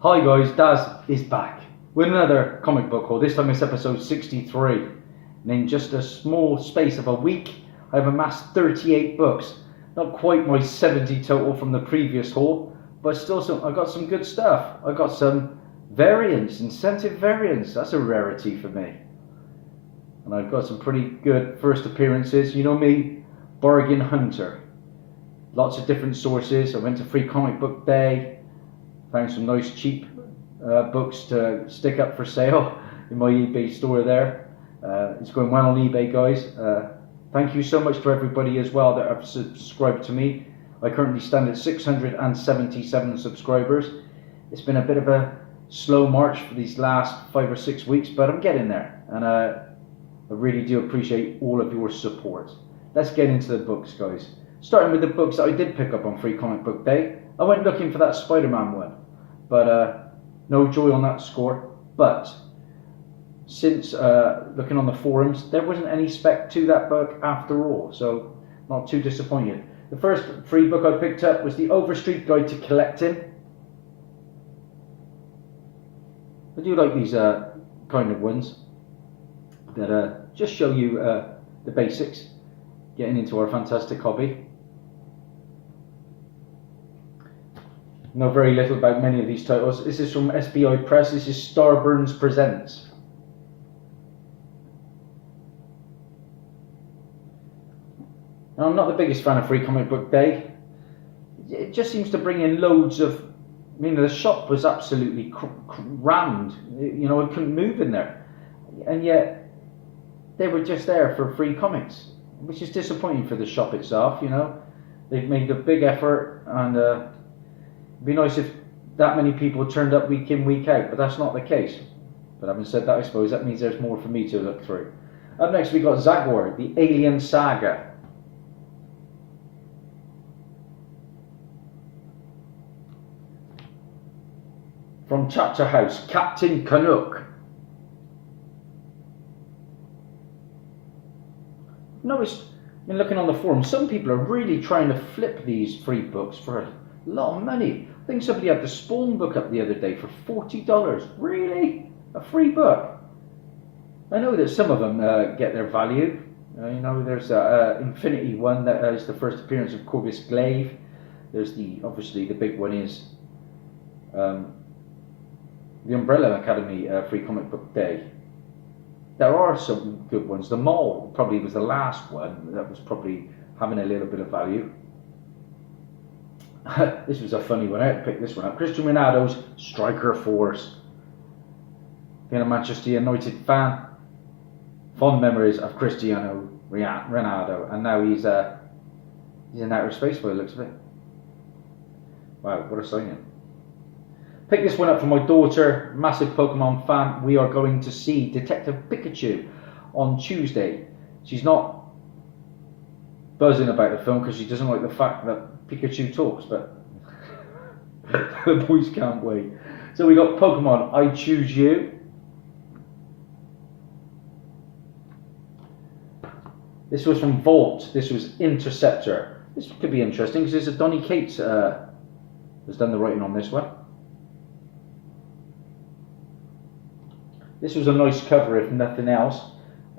Hi guys, Daz is back with another comic book haul. This time it's episode 63. And in just a small space of a week, I've amassed 38 books. Not quite my 70 total from the previous haul, but still I got some good stuff. I got some variants, incentive variants. That's a rarity for me. And I've got some pretty good first appearances. You know me, bargain hunter. Lots of different sources. I went to Free Comic Book Day. Found some nice cheap books to stick up for sale in my eBay store there. It's going well on eBay, guys. Thank you so much to everybody as well that have subscribed to me. I currently stand at 677 subscribers. It's been a bit of a slow march for these last 5 or 6 weeks, but I'm getting there. And I really do appreciate all of your support. Let's get into the books, guys. Starting with the books that I did pick up on Free Comic Book Day. I went looking for that Spider-Man one, but no joy on that score. But since looking on the forums, there wasn't any spec to that book after all, so not too disappointed. The first free book I picked up was the Overstreet Guide to Collecting. I do like these kind of ones that just show you the basics, getting into our fantastic hobby. Know very little about many of these titles. This is from SBI Press. This is Starburns Presents. Now, I'm not the biggest fan of Free Comic Book Day. It just seems to bring in loads of... I mean, the shop was absolutely rammed. You know, I couldn't move in there. And yet, they were just there for free comics, which is disappointing for the shop itself, you know. They've made a big effort, and it'd be nice if that many people turned up week in, week out, but that's not the case. But having said that, I suppose that means there's more for me to look through. Up next, we got Jaguar, the Alien Saga. From Chapter House, Captain Canuck. Noticed, I mean, looking on the forum, some people are really trying to flip these free books for a lot of money. I think somebody had the Spawn book up the other day for $40. Really? A free book? I know that some of them get their value. You know, there's Infinity one that is the first appearance of Corvus Glaive. There's obviously the big one is the Umbrella Academy Free Comic Book Day. There are some good ones. The Mole probably was the last one that was probably having a little bit of value. This was a funny one. I had to pick this one up. Cristiano Ronaldo's Striker Force. Being a Manchester United fan, fond memories of Cristiano Ronaldo, and now he's in outer space by the looks of it. Wow, what a signing! Pick this one up for my daughter, massive Pokemon fan. We are going to see Detective Pikachu on Tuesday. She's not buzzing about the film because she doesn't like the fact that Pikachu talks, but the boys can't wait. So we got Pokemon I Choose You. This was from Vault. This was Interceptor. This could be interesting because there's a Donny Cates has done the writing on this one. This was a nice cover, if nothing else.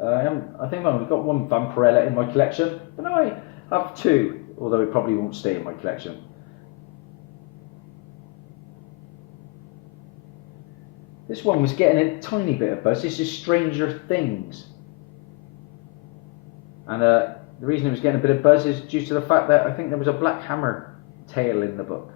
I think I've only got one Vampirella in my collection, but now I have two, although it probably won't stay in my collection. This one was getting a tiny bit of buzz. This is Stranger Things. And the reason it was getting a bit of buzz is due to the fact that I think there was a Black Hammer tale in the book.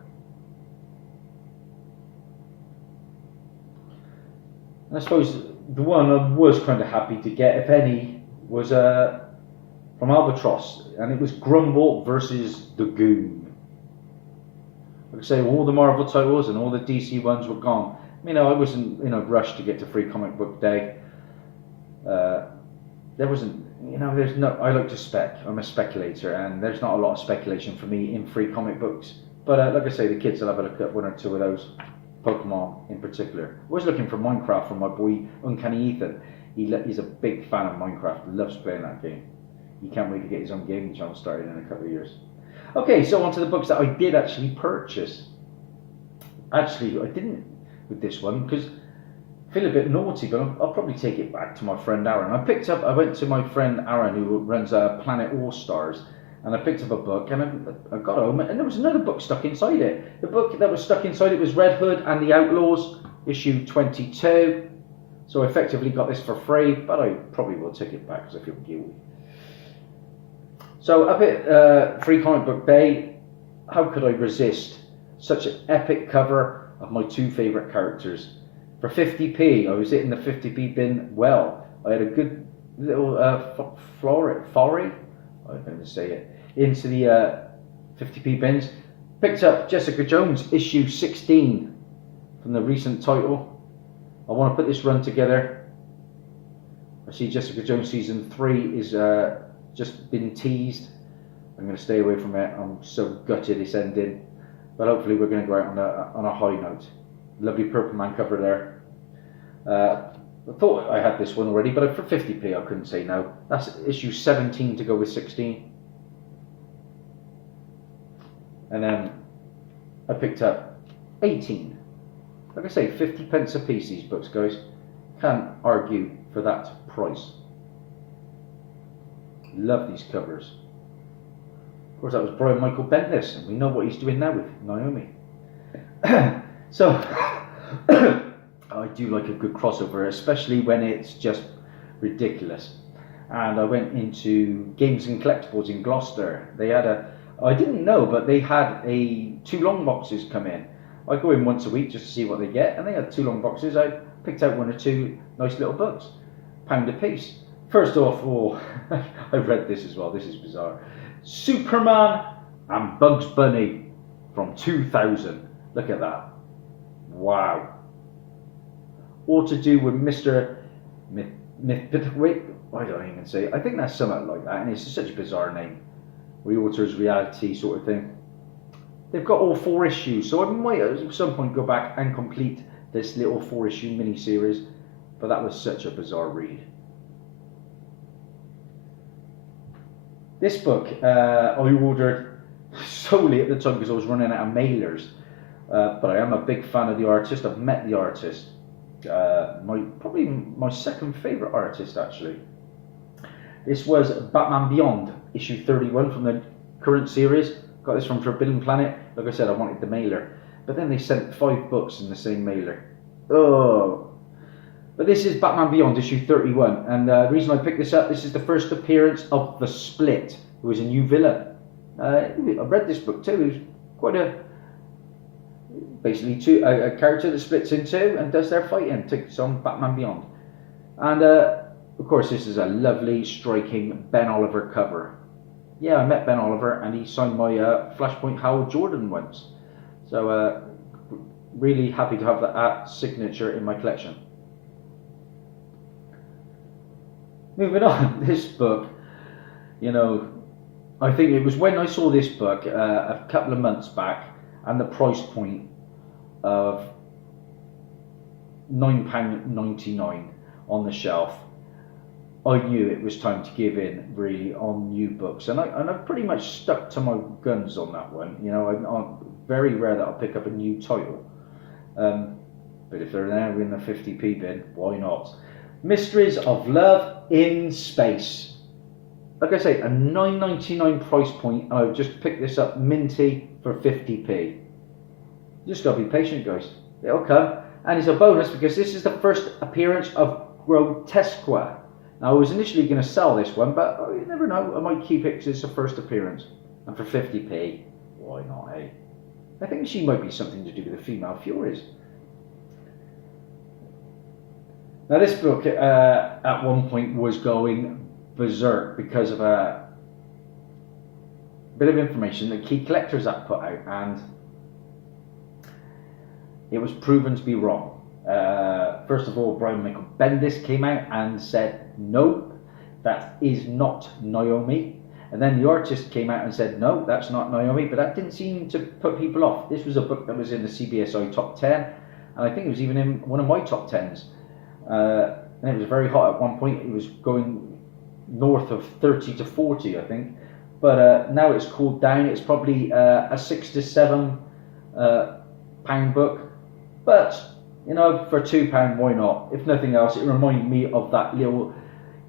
And I suppose the one I was kind of happy to get, if any, was from Albatross, and it was Grumble versus the Goon. Like I say, all the Marvel titles and all the DC ones were gone. You know, I wasn't in a rush to get to Free Comic Book Day. There wasn't, you know, there's no. I like to spec. I'm a speculator, and there's not a lot of speculation for me in free comic books. But like I say, the kids will have a look at one or two of those. Pokemon in particular. I was looking for Minecraft from my boy Uncanny Ethan. He's a big fan of Minecraft, loves playing that game. He can't wait to get his own gaming channel started in a couple of years. Okay, so on to the books that I did actually purchase. Actually, I didn't with this one because I feel a bit naughty, but I'll probably take it back to my friend Aaron. I went to my friend Aaron who runs Planet All Stars, and I picked up a book and I got home and there was another book stuck inside it. The book that was stuck inside it was Red Hood and the Outlaws, issue 22. So I effectively got this for free, but I probably will take it back because I feel guilty. So up at Free Comic Book Day, how could I resist such an epic cover of my two favourite characters? For 50p, I was hitting the 50p bin well. I had a good little foray, I don't know say it, into the 50p bins. Picked up Jessica Jones issue 16 from the recent title. I want to put this run together. I see Jessica Jones season 3 is just been teased. I'm going to stay away from it. I'm so gutted it's ending, but hopefully we're going to go out on a high note. Lovely Purple Man cover there. I thought I had this one already, but for 50p I couldn't say no. That's issue 17 to go with 16. And then I picked up 18. Like I say, 50 pence a piece these books, guys. Can't argue for that price. Love these covers. Of course, that was Brian Michael Bendis, and we know what he's doing now with Naomi. So, I do like a good crossover, especially when it's just ridiculous. And I went into Games and Collectibles in Gloucester. They had I didn't know, but they had 2 long boxes come in. I go in once a week just to see what they get, and they had 2 long boxes. I picked out 1 or 2 nice little books, £1 a piece. First off, I've read this as well, this is bizarre. Superman and Bugs Bunny from 2000. Look at that. Wow. All to do with Mr. Wait, I don't even say it. I think that's something like that, and it's such a bizarre name. Realtors Reality sort of thing. They've got all 4 issues, so I might at some point go back and complete this little 4-issue mini-series, but that was such a bizarre read. This book I ordered solely at the time because I was running out of mailers, but I am a big fan of the artist. I've met the artist, probably my second favourite artist actually. This was Batman Beyond, issue 31 from the current series. Got this from Forbidden Planet. Like I said, I wanted the mailer, but then they sent 5 books in the same mailer. Oh. But this is Batman Beyond, issue 31, and the reason I picked this up, this is the first appearance of the Split, who is a new villain. I read this book too. It was quite basically a character that splits in 2 and does their fighting, takes on Batman Beyond. And of course, this is a lovely, striking Ben Oliver cover. Yeah, I met Ben Oliver, and he signed my Flashpoint Howard Jordan once. So really happy to have that signature in my collection. Moving on, this book, you know, I think it was when I saw this book a couple of months back, and the price point of £9.99 on the shelf, I knew it was time to give in really on new books, and I've pretty much stuck to my guns on that one. You know, I'm very rare that I'll pick up a new title, but if they're there in the 50p bin, why not? Mysteries of Love in Space. Like I say, a $9.99 price point, and I've just picked this up minty for 50p. You just gotta be patient, guys. It'll come, and it's a bonus because this is the first appearance of Grotesqua. Now, I was initially going to sell this one, but you never know, I might keep it because it's a first appearance. And for 50p, why not, eh? I think she might be something to do with the female Furies. Now, this book at one point was going berserk because of a bit of information that Key Collectors App put out, and it was proven to be wrong. First of all, Brian Michael Bendis came out and said, no, that is not Naomi. And then the artist came out and said, no, that's not Naomi, but that didn't seem to put people off. This was a book that was in the CBSI top 10, and I think it was even in one of my top 10s. And it was very hot at one point. It was going north of 30 to 40, I think. But now it's cooled down. It's probably a £6 to £7 pound book. But You know, for £2, why not? If nothing else, it reminded me of that little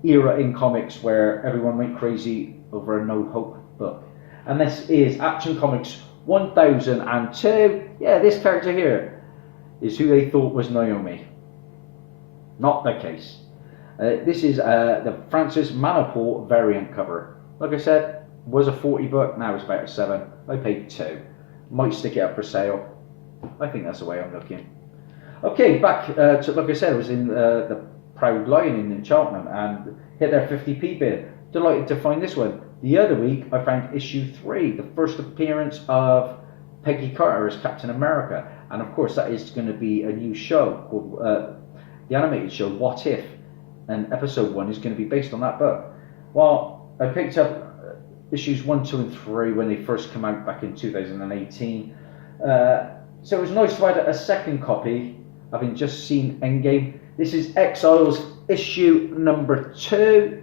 era in comics where everyone went crazy over a No Hope book. And this is Action Comics 1002. Yeah, this character here is who they thought was Naomi. Not the case. This is the Francis Manapul variant cover. Like I said, was a 40 book, now it's about a 7. I paid 2. Might stick it up for sale. I think that's the way I'm looking. Okay, back to, like I said, I was in the Proud Lion in Cheltenham and hit their 50p bid. Delighted to find this one. The other week I found issue 3, the first appearance of Peggy Carter as Captain America. And of course that is going to be a new show called the animated show What If, and episode 1 is going to be based on that book. Well, I picked up issues 1, 2 and 3 when they first came out back in 2018. So it was nice to add a second copy, having just seen Endgame. This is Exiles issue number 2.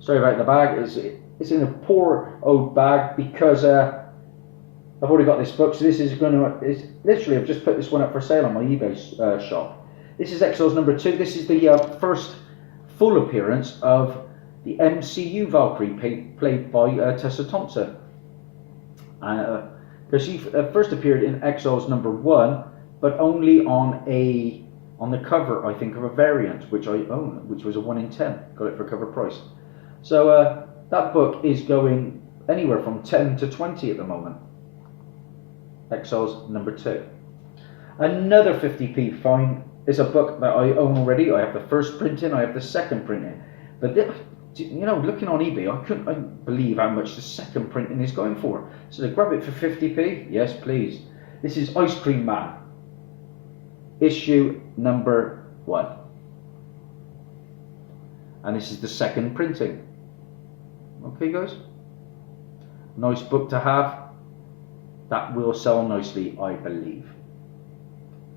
Sorry about the bag, it's in a poor old bag because I've already got this book, so this is going to, it's literally, I've just put this one up for sale on my eBay shop. This is Exiles number 2. This is the first full appearance of the MCU Valkyrie, played by Tessa Thompson. Because she first appeared in Exiles number 1, but only on the cover, I think, of a variant which I own, which was a 1 in 10. Got it for cover price. So that book is going anywhere from 10 to 20 at the moment. Exiles number 2. Another 50p find is a book that I own already. I have the first printing, I have the second printing. But this, you know, looking on eBay, I couldn't believe how much the second printing is going for. So to grab it for 50p, yes please. This is Ice Cream Man, issue number 1. And this is the second printing. Okay guys, nice book to have. That will sell nicely, I believe.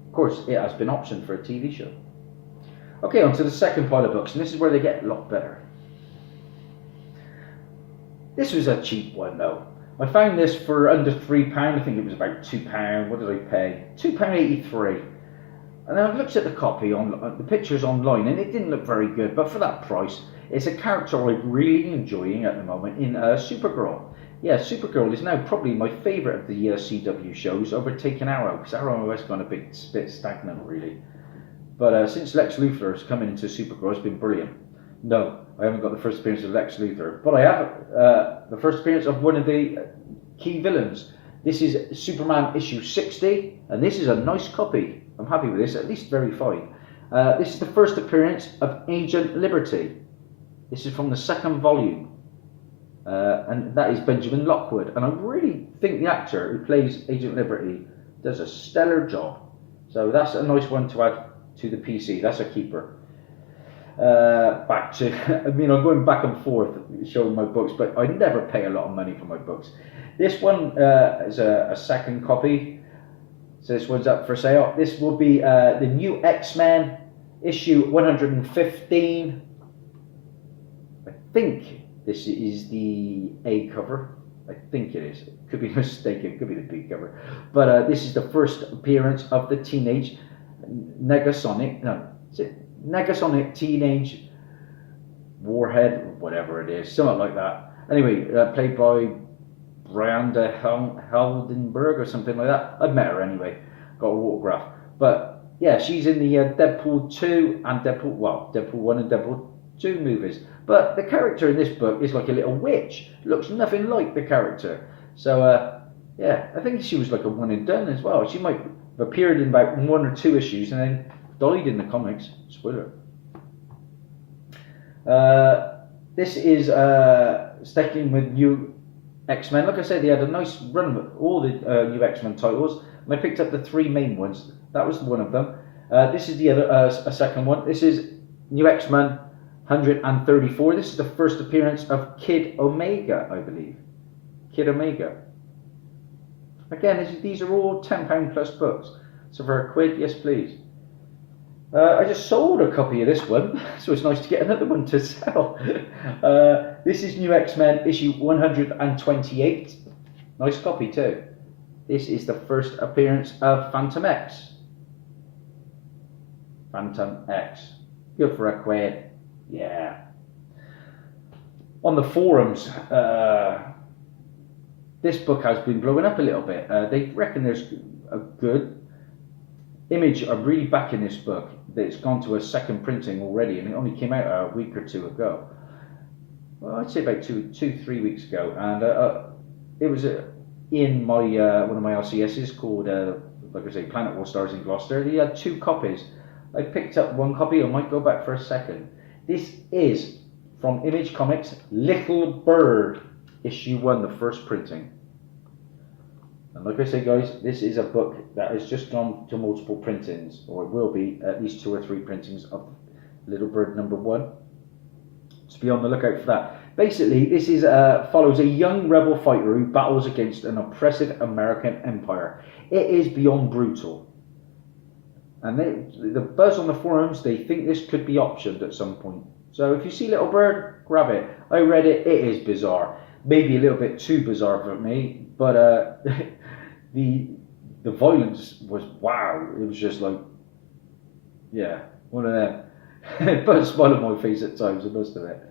Of course, it has been optioned for a TV show. Okay, on to the second pile of books, and this is where they get a lot better. This was a cheap one though. I found this for under £3, I think it was about £2, what did I pay? £2.83. And I've looked at the copy, on the pictures online, and it didn't look very good, but for that price, it's a character I'm really enjoying at the moment in Supergirl. Yeah, Supergirl is now probably my favourite of the CW shows, overtaking Arrow, because Arrow has gone a bit stagnant really. But since Lex Luthor has come into Supergirl, it's been brilliant. No, I haven't got the first appearance of Lex Luthor, but I have the first appearance of one of the key villains. This is Superman issue 60, and this is a nice copy. I'm happy with this, at least very fine. This is the first appearance of Agent Liberty. This is from the second volume. And that is Benjamin Lockwood, and I really think the actor who plays Agent Liberty does a stellar job. So that's a nice one to add to the PC. That's a keeper. Back to, I mean, I'm going back and forth showing my books, but I never pay a lot of money for my books. This one is a second copy, so this one's up for sale. This will be the new X-Men issue 115. I think this is the A cover. I think it is. Could be mistaken. Could be the B cover. But this is the first appearance of the teenage Negasonic. No, is it Negasonic Teenage Warhead, whatever it is, something like that. Anyway, played by Brianda Heldenberg or something like that. I've met her anyway. Got her autograph. But yeah, she's in the Deadpool 2 and Deadpool 1 and Deadpool 2 movies. But the character in this book is like a little witch. Looks nothing like the character. So yeah, I think she was like a one and done as well. She might have appeared in about 1 or 2 issues and then died in the comics. Spoiler. This is sticking with new X-Men. Like I said, they had a nice run with all the new X-Men titles, and I picked up the 3 main ones. That was one of them. This is the other, a second one. This is new X-Men 134. This is the first appearance of Kid Omega, I believe. Kid Omega. Again, these are all £10 plus books. So for £1, yes please. I just sold a copy of this one, so it's nice to get another one to sell. This is New X-Men issue 128. Nice copy too. This is the first appearance of Phantom X. Phantom X. Good for a quid. Yeah. On the forums, this book has been blowing up a little bit. They reckon there's a good Image are really backing this book. It's gone to a second printing already, and it only came out a week or two ago. Well, I'd say about 3 weeks ago, and it was in my one of my LCSs called, like I say, Planet War Stars in Gloucester. He had 2 copies. I picked up 1 copy. I might go back for a second. This is from Image Comics, Little Bird, issue 1, the first printing. And like I say, guys, this is a book that has just gone to multiple printings, or it will be at least 2 or 3 printings of Little Bird number 1. So be on the lookout for that. Basically, this is follows a young rebel fighter who battles against an oppressive American empire. It is beyond brutal. And the buzz on the forums, they think this could be optioned at some point. So if you see Little Bird, grab it. I read it. It is bizarre. Maybe a little bit too bizarre for me, but the violence was wow. It was just like, yeah, one of them. It put a smile on my face at times, I must admit.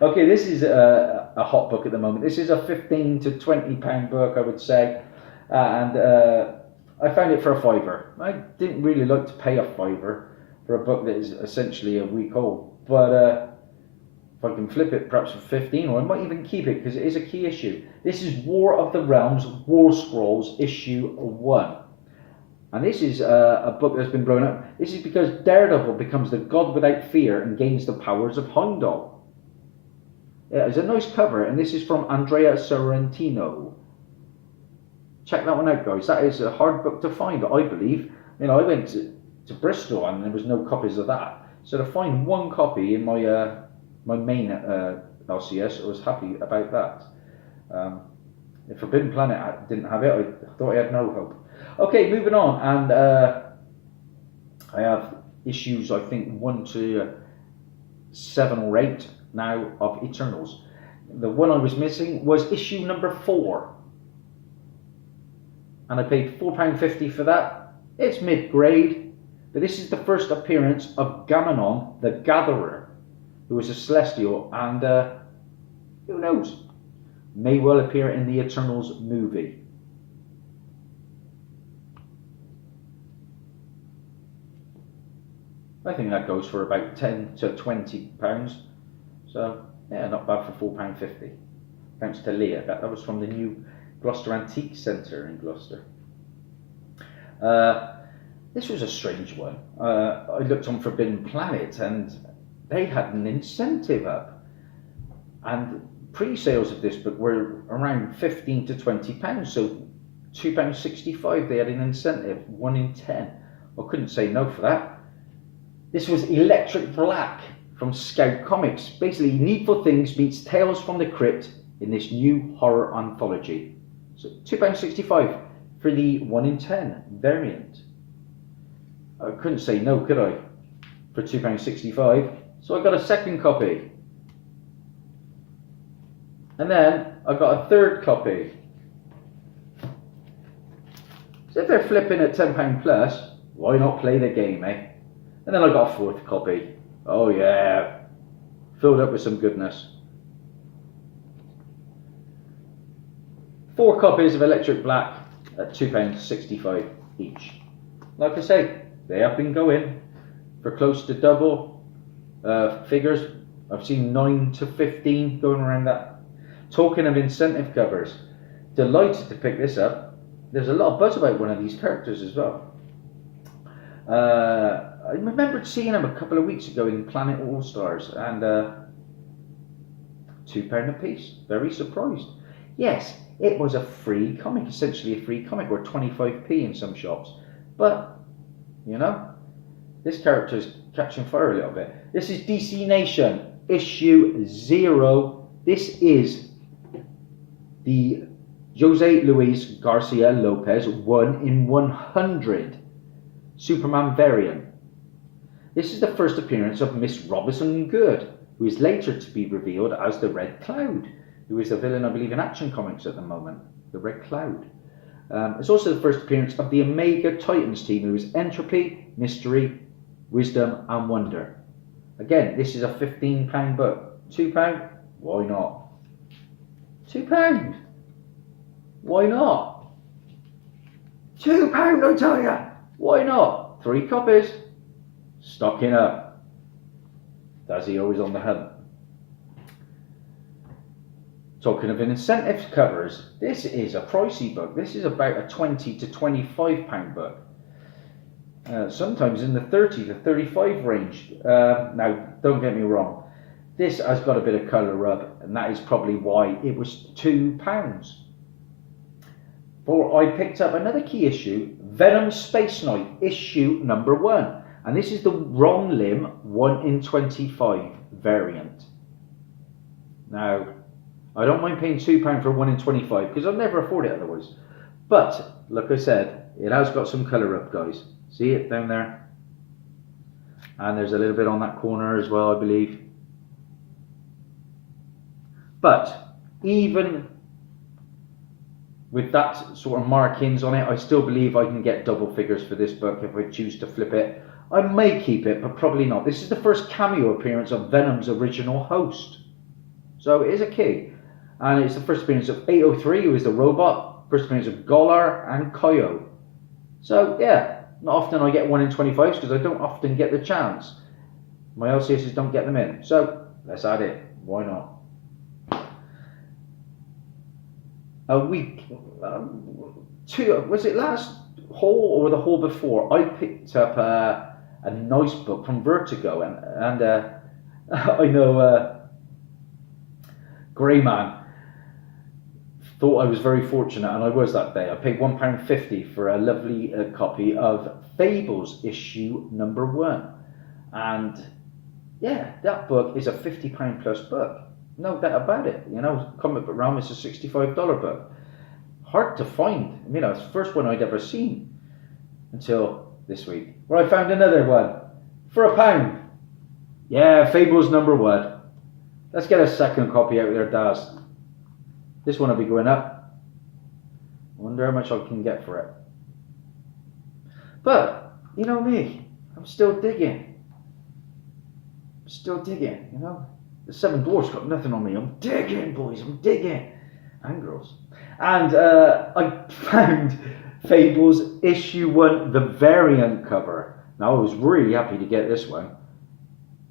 Okay, this is a hot book at the moment. This is a £15 to £20 book, I would say, and I found it for a £5. I didn't really like to pay a £5 for a book that is essentially a week old, but if I can flip it perhaps for 15, or I might even keep it because it is a key issue. This is War of the Realms, War Scrolls, issue 1. And this is a book that's been blown up. This is because Daredevil becomes the god without fear and gains the powers of Heimdall. Yeah, it's a nice cover, and this is from Andrea Sorrentino. Check that one out, guys. That is a hard book to find, I believe. You know, I went to Bristol and there was no copies of that. So to find 1 copy in my my main LCS, I was happy about that. If Forbidden Planet didn't have it, I thought I had no hope. Okay, moving on, and I have issues, I think 1 to 7 or 8 now of Eternals. The one I was missing was issue number 4, and I paid £4.50 for that. It's mid-grade, but this is the first appearance of Gamenon the Gatherer, who is a Celestial, and who knows, may well appear in the Eternals movie. I think that goes for about £10 to £20. So, yeah, not bad for £4.50. Thanks to Leah. That was from the new Gloucester Antique Centre in Gloucester. This was a strange one. I looked on Forbidden Planet and they had an incentive up. And pre-sales of this book were around £15 to £20. So £2.65 they had an incentive, 1 in 10. I couldn't say no for that. This was Electric Black from Scout Comics. Basically, Needful Things meets Tales from the Crypt in this new horror anthology. So £2.65 for the 1 in 10 variant. I couldn't say no, could I? For £2.65. So I got a second copy. And then I got a third copy. So if they're flipping at £10 plus, why not play the game, eh? And then I got a fourth copy. Oh yeah, filled up with some goodness. 4 copies of Electric Black at £2.65 each. Like I say, they have been going for close to double figures. I've seen 9 to 15 going around that. Talking of incentive covers, delighted to pick this up. There's a lot of buzz about one of these characters as well. I remembered seeing him a couple of weeks ago in Planet All Stars, and £2 a piece. Very surprised. Yes, it was a free comic, essentially a free comic, or 25p in some shops. But, you know, this character's catching fire a little bit. This is DC Nation, issue 0. This is the Jose Luis Garcia Lopez 1 in 100 Superman variant. This is the first appearance of Miss Robinson Good, who is later to be revealed as the Red Cloud, who is the villain, I believe, in Action Comics at the moment, the Red Cloud. It's also the first appearance of the Omega Titans team, who is Entropy, Mystery, Wisdom and Wonder. Again, this is a £15 book. £2? Why not? £2? Why not? £2, I tell ya! Why not? 3 copies. Stocking up. Dazzie always on the hunt. Talking of incentive covers, this is a pricey book. This is about a £20 to £25 book. Sometimes in the 30 to 35 range. Now, don't get me wrong. This has got a bit of colour rub, and that is probably why it was £2. For I picked up another key issue, Venom Space Knight, issue number 1. And this is the Wrong Limb 1 in 25 variant. Now, I don't mind paying £2 for 1 in 25 because I'll never afford it otherwise. But, like I said, it has got some colour up, guys. See it down there? And there's a little bit on that corner as well, I believe. But, even with that sort of markings on it, I still believe I can get double figures for this book if I choose to flip it. I may keep it, but probably not. This is the first cameo appearance of Venom's original host. So it is a key. And it's the first appearance of 803, who is the robot. First appearance of Golar and Koyo. So yeah, not often I get 1 in 25s because I don't often get the chance. My LCSs don't get them in. So let's add it. Why not? A week, was it last haul or the haul before? I picked up a nice book from Vertigo, and I know Greyman thought I was very fortunate, and I was that day. I paid £1.50 for a lovely copy of Fables issue number 1, and yeah, that book is a £50 plus book. No doubt about it. You know, comic book realm is a $65 book. Hard to find. You know, it's the first one I'd ever seen until this week, where I found another one for £1. Yeah, Fables number 1. Let's get a second copy out there, Daz. This one will be going up. I wonder how much I can get for it. But, you know me, I'm still digging. You know. The 7 Dwarfs got nothing on me. I'm digging, boys, I'm digging. And girls. And I found Fables issue 1, the variant cover. Now, I was really happy to get this one.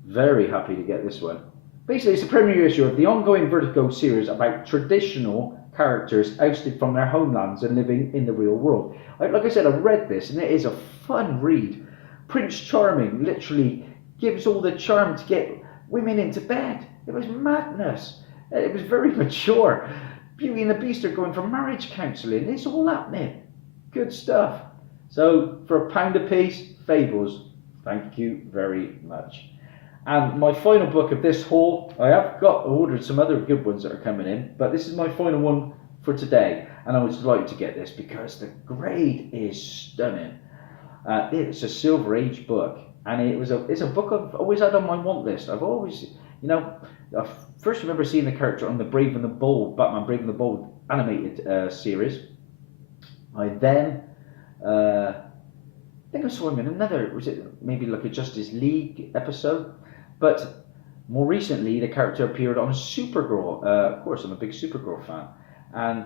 Very happy to get this one. Basically, it's the premiere issue of the ongoing Vertigo series about traditional characters ousted from their homelands and living in the real world. Like I said, I read this, and it is a fun read. Prince Charming literally gives all the charm to get women into bed. It was madness. It was very mature. Beauty and the Beast are going for marriage counselling. It's all happening. Good stuff. So for £1 a piece, Fables. Thank you very much. And my final book of this haul, I have ordered some other good ones that are coming in, but this is my final one for today. And I was delighted to get this because the grade is stunning. It's a Silver Age book. And it's a book I've always had on my want list. I've always, you know, I first remember seeing the character on the Brave and the Bold, Batman Brave and the Bold animated series. I then, I think I saw him in another, was it maybe like a Justice League episode? But more recently, the character appeared on Supergirl. Of course, I'm a big Supergirl fan. And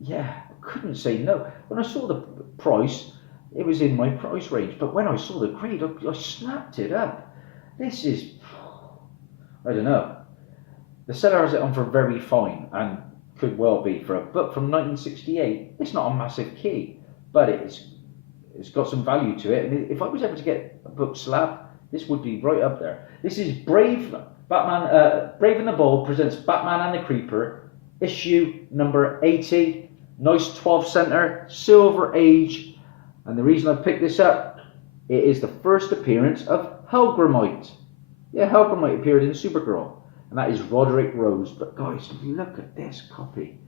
yeah, I couldn't say no. When I saw the price, it was in my price range, but when I saw the grade, I snapped it up. This is, I don't know. The seller has it on for very fine, and could well be for a book from 1968. It's not a massive key, but it's got some value to it. And if I was able to get a book slab, this would be right up there. This is Brave and the Bold presents Batman and the Creeper, issue number 80. Nice 12 center, Silver Age. And the reason I picked this up, it is the first appearance of Hellgramite. Yeah, Hellgramite appeared in Supergirl. And that is Roderick Rose. But guys, look at this copy.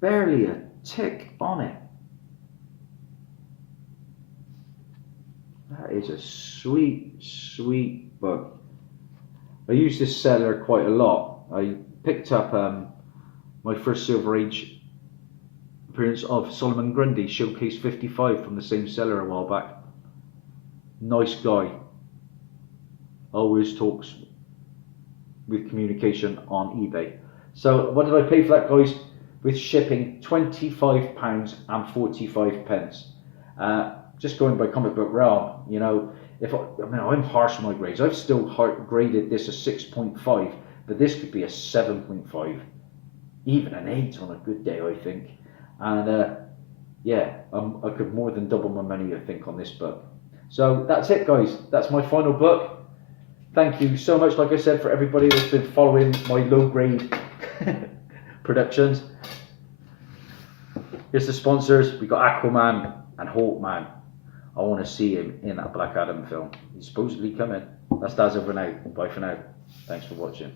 Barely a tick on it. That is a sweet, sweet book. I use this seller quite a lot. I picked up my first Silver Age appearance of Solomon Grundy, Showcase 55 from the same seller a while back. nice guy, always talks with communication on eBay. So what did I pay for that, guys? With shipping, £25.45. Just going by comic book realm, you know, I'm harsh on my grades. I've still graded this a 6.5, but this could be a 7.5, even an 8 on a good day, I think. And yeah, I could more than double my money, I think, on this book. So that's it, guys. That's my final book. Thank you so much, like I said, for everybody that's been following my low grade productions. Here's the sponsors. We got Aquaman and Hawkman. I want to see him in that Black Adam film. He's supposedly coming. That's Dazzie over now. Bye for now. Thanks for watching.